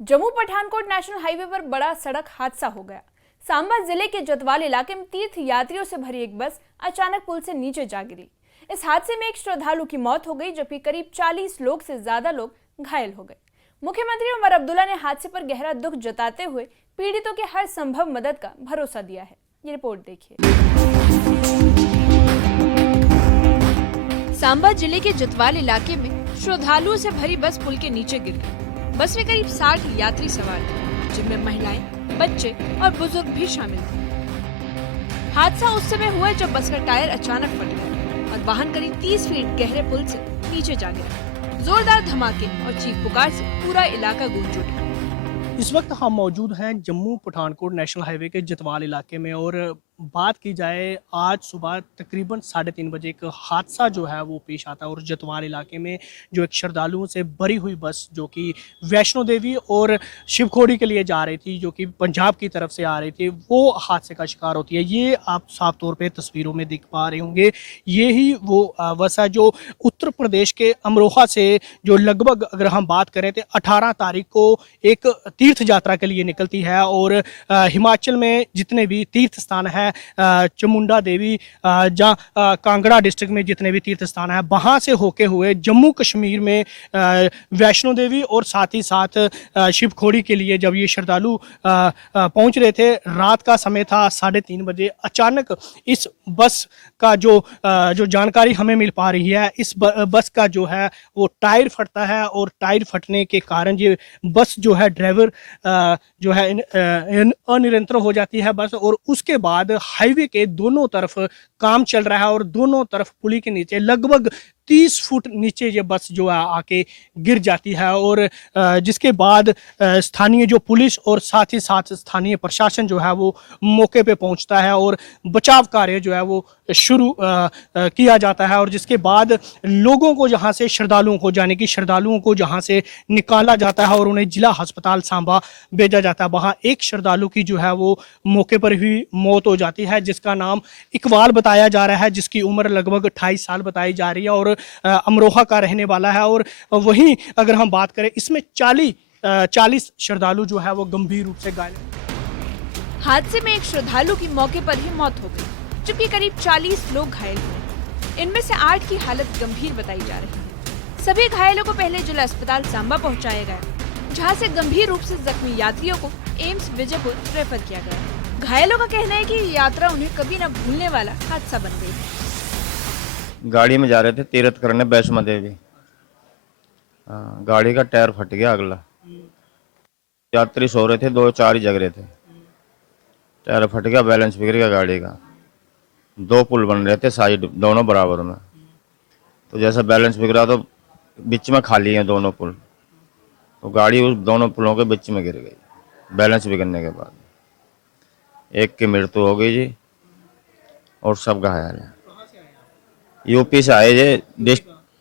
Jammu Pathankot national highway पर बड़ा सड़क हादसा हो गया। सांबा जिले के जतवाल इलाके में तीर्थ यात्रियों से भरी एक बस अचानक पुल से नीचे जा गिरी। इस हादसे में एक श्रद्धालु की मौत हो गई, जबकि करीब 40 लोग से ज्यादा लोग घायल हो गए। मुख्यमंत्री उमर अब्दुल्ला ने हादसे पर गहरा दुख जताते हुए पीड़ितों के हर संभव मदद का भरोसा दिया है। ये रिपोर्ट देखिए। सांबा जिले के जतवाल इलाके में श्रद्धालुओं से भरी बस पुल के नीचे गिर गई। बस में करीब 60 यात्री सवार थे, जिनमें महिलाएं, बच्चे और बुजुर्ग भी शामिल थे। हादसा उस समय हुआ जब बस का टायर अचानक फट गया और वाहन करीब 30 फीट गहरे पुल से नीचे जा गिरा। जोरदार धमाके और चीख पुकार से पूरा इलाका गूंज उठा। इस वक्त हम मौजूद हैं जम्मू पठानकोट नेशनल हाईवे के जतवाल इलाके में और बात की जाए आज सुबह तकरीबन 3:30 बजे एक हादसा जो है वो पेश आता है और जतवाल इलाके में जो एक श्रद्धालुओं से भरी हुई बस जो कि वैष्णो देवी और शिवखोड़ी के लिए जा रही थी, जो कि पंजाब की तरफ से आ रही थी, वो हादसे का शिकार होती है। ये आप साफ तौर पे तस्वीरों में दिख पा रहे होंगे। ये ही वो बस है जो उत्तर प्रदेश के अमरोहा से जो लगभग अगर हम बात करें तो 18 तारीख को एक तीर्थ यात्रा के लिए निकलती है और हिमाचल में जितने भी तीर्थ स्थान है, चामुंडा देवी, जहाँ कांगड़ा डिस्ट्रिक्ट में जितने भी तीर्थ स्थान है, वहाँ से होके हुए जम्मू कश्मीर में वैष्णो देवी और साथ ही साथ शिवखोड़ी के लिए जब ये श्रद्धालु पहुँच रहे थे, रात का समय था 3:30 बजे, अचानक इस बस का जो जानकारी हमें मिल पा रही है, इस बस का जो है वो टायर फटता है और टायर फटने के कारण ये बस जो है ड्राइवर जो है अनियंत्रित हो जाती है बस, और उसके बाद हाईवे के दोनों तरफ काम चल रहा है और दोनों तरफ पुली के नीचे लगभग 30 फुट नीचे ये बस जो है आके गिर जाती है और जिसके बाद स्थानीय जो पुलिस और साथ ही साथ स्थानीय प्रशासन जो है वो मौके पे पहुंचता है और बचाव कार्य जो है वो शुरू किया जाता है और जिसके बाद लोगों को जहां से श्रद्धालुओं को जहां से निकाला जाता है और उन्हें जिला अस्पताल सांबा भेजा जाता है। वहां एक श्रद्धालु की जो है वो मौके पर ही मौत हो जाती है, जिसका नाम इकबाल बताया जा रहा है, जिसकी उम्र लगभग 28 साल बताई जा रही है और अमरोहा का रहने वाला है। और वहीं अगर हम बात करें, इसमें 40 श्रद्धालु जो है वो गंभीर रूप से घायल। हादसे में एक श्रद्धालु की मौके पर ही मौत हो गई, जबकि करीब 40 लोग घायल हुए। इनमें से 8 की हालत गंभीर बताई जा रही है। सभी घायलों को पहले जिला अस्पताल सांबा पहुंचाया गया, जहां से गंभीर रूप से जख्मी यात्रियों को एम्स विजयपुर रेफर किया गया। घायलों का कहना है कि ये यात्रा उन्हें कभी न भूलने वाला हादसा बन गई। गाड़ी में जा रहे थे तीर्थ करने वैष्णो देवी। गाड़ी का टायर फट गया अगला। यात्री सो रहे थे, 2-4 ही जग रहे थे। टायर फट गया, बैलेंस बिगड़ गया गाड़ी का। 2 पुल बन रहे थे साइड दोनों बराबर में, तो जैसा बैलेंस बिगड़ा तो बीच में खाली है दोनों पुल, तो गाड़ी उस दोनों पुलों के बीच में गिर गई बैलेंस बिगड़ने के बाद। एक की मृत्यु हो गई जी और सब घायल है। यूपी से आए जे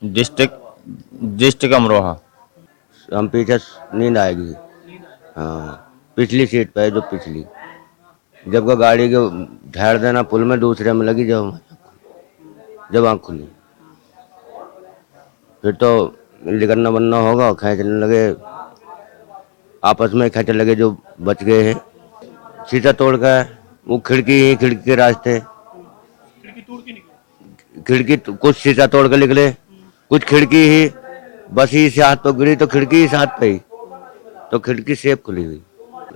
डिस्ट्रिक्ट अमरोहा। हम पीछे नींद आएगी। हाँ, पिछली सीट पे जो पिछली, जब का गाड़ी के ढेर देना पुल में दूसरे में लगी, जब आँख खुली फिर तो निकलना बनना होगा, खींचने लगे, आपस में खींचने लगे। जो बच गए हैं शीशा तोड़ का, वो खिड़की के रास्ते, खिड़की कुछ शीशा तोड़ के निकले, कुछ खिड़की ही बस ही से हाथ पर गिरी तो खिड़की ही हाथ पे ही, तो खिड़की सेफ खुली हुई।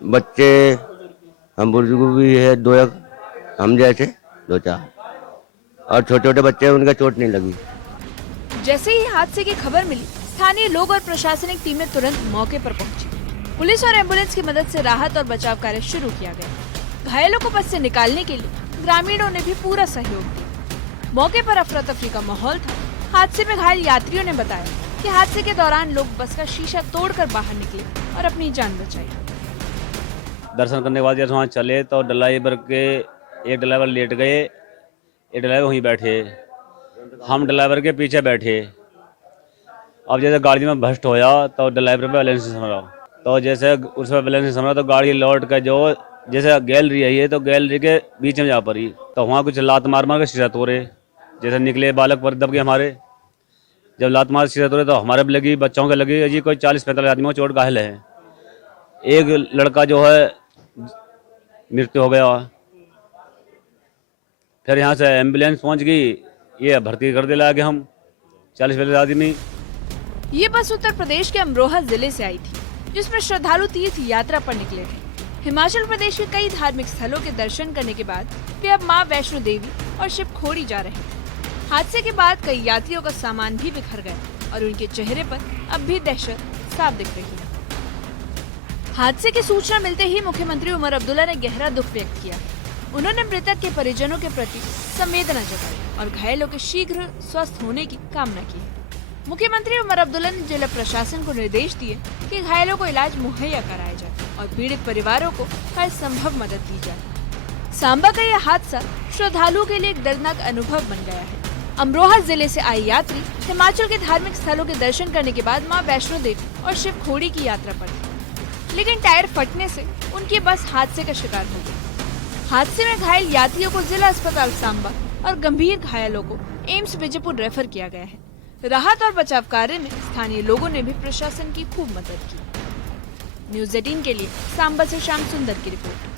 बच्चे हम बुजुर्ग भी है 2, हम जैसे 2-4 और छोटे छोटे बच्चे, उनका चोट नहीं लगी। जैसे ही हादसे की खबर मिली, स्थानीय लोग और प्रशासनिक टीमें तुरंत मौके पर पहुंची। पुलिस और एम्बुलेंस की मदद से राहत और बचाव कार्य शुरू किया गया। घायलों को बस से निकालने के लिए ग्रामीणों ने भी पूरा सहयोग दिया। मौके पर अफरा तफरी का माहौल था। हादसे में घायल यात्रियों ने बताया कि हादसे के दौरान लोग बस का शीशा तोड़कर बाहर निकले और अपनी जान बचाई। दर्शन करने के बाद जैसे वहाँ चले तो एक ड्राइवर लेट गए, एक ड्राइवर वहीं बैठे, हम ड्राइवर के पीछे बैठे। अब जैसे गाड़ी में भ्रष्ट होया तो ड्राइवर पे बैलेंस नहीं समझा, तो जैसे उस पर बैलेंस नहीं समझा तो गाड़ी लौट कर जो जैसे गैलरी आई है तो गैलरी के बीच में जा पड़ी, तो वहाँ कुछ लात मार के शीशा तोड़े। जैसे निकले बालक पर दब गए हमारे, जब लात मार शीशा तोड़े तो हमारे भी लगी, बच्चों के लगी जी। कोई 40-45 आदमी को चोट घायल है। एक लड़का जो है मृत्यु हो गया। फिर यहाँ से एम्बुलेंस पहुँच गई, ये भर्ती कर दिला आगे हम 40 आदमी। ये बस उत्तर प्रदेश के अमरोहा जिले से आई थी, जिसमें श्रद्धालु तीर्थ यात्रा पर निकले थे। हिमाचल प्रदेश के कई धार्मिक स्थलों के दर्शन करने के बाद वे अब मां वैष्णो देवी और शिव खोड़ी जा रहे हैं। हादसे के बाद कई यात्रियों का सामान भी बिखर गया और उनके चेहरे पर अब भी दहशत साफ दिख रही है। हादसे की सूचना मिलते ही मुख्यमंत्री उमर अब्दुल्ला ने गहरा दुख व्यक्त किया। उन्होंने मृतक के परिजनों के प्रति संवेदना जताई और घायलों के शीघ्र स्वस्थ होने की कामना की। मुख्यमंत्री उमर अब्दुल्ला ने जिला प्रशासन को निर्देश दिए कि घायलों को इलाज मुहैया कराया जाए और पीड़ित परिवारों को हर संभव मदद दी जाए। सांबा का यह हादसा श्रद्धालुओं के लिए एक दर्दनाक अनुभव बन गया है। अमरोहा जिले से आए यात्री हिमाचल के धार्मिक स्थलों के दर्शन करने के बाद मां वैष्णो देवी और शिव खोड़ी की यात्रा पर थे, लेकिन टायर फटने से उनकी बस हादसे का शिकार हो गई। हादसे में घायल यात्रियों को जिला अस्पताल सांबा और गंभीर घायलों को एम्स विजयपुर रेफर किया गया है। राहत और बचाव कार्य में स्थानीय लोगों ने भी प्रशासन की खूब मदद की। न्यूज़ 18 के लिए सांबा से श्याम सुंदर की रिपोर्ट।